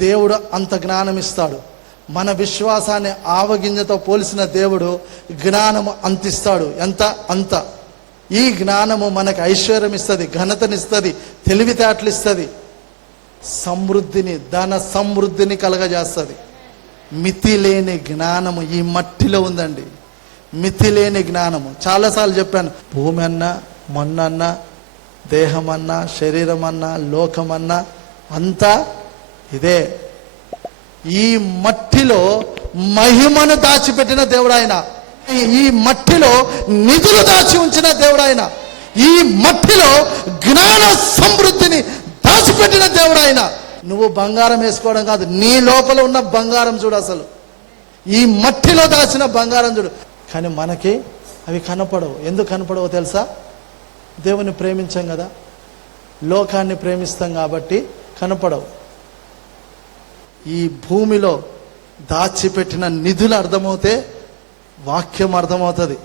దేవుడు అంత జ్ఞానం ఇస్తాడు. మన విశ్వాసాన్ని ఆవగింజతో పోల్చిన దేవుడు జ్ఞానము అంతిస్తాడు. ఎంత? అంత. ఈ జ్ఞానము మనకు ఐశ్వర్యం ఇస్తుంది, ఘనతనిస్తుంది, తెలివితేటలు ఇస్తుంది, సమృద్ధిని, ధన సమృద్ధిని కలగజేస్తుంది. మితి లేని జ్ఞానము ఈ మట్టిలో ఉందండి. మితి లేని జ్ఞానము. చాలాసార్లు చెప్పాను, భూమి అన్నా, మన్నన్నా, దేహమన్నా, శరీరమన్నా, లోకమన్నా అంతా ఇదే. ఈ మట్టిలో మహిమను దాచిపెట్టిన దేవుడు ఆయన. ఈ మట్టిలో నిధులు దాచి ఉంచిన దేవుడు ఆయన. ఈ మట్టిలో జ్ఞాన సమృద్ధిని దాచిపెట్టిన దేవుడు ఆయన. నువ్వు బంగారం వేసుకోవడం కాదు, నీ లోపల ఉన్న బంగారం చూడు. అసలు ఈ మట్టిలో దాచిన బంగారం చూడు. కానీ మనకి అవి కనపడవు. ఎందుకు కనపడవో తెలుసా? దేవుని ప్రేమించాం కదా, లోకాన్ని ప్రేమిస్తాం కాబట్టి కనపడవు. ఈ భూమిలో దాచిపెట్టిన నిధులు అర్థమవుతే వాక్యం అర్థమవుతుంది.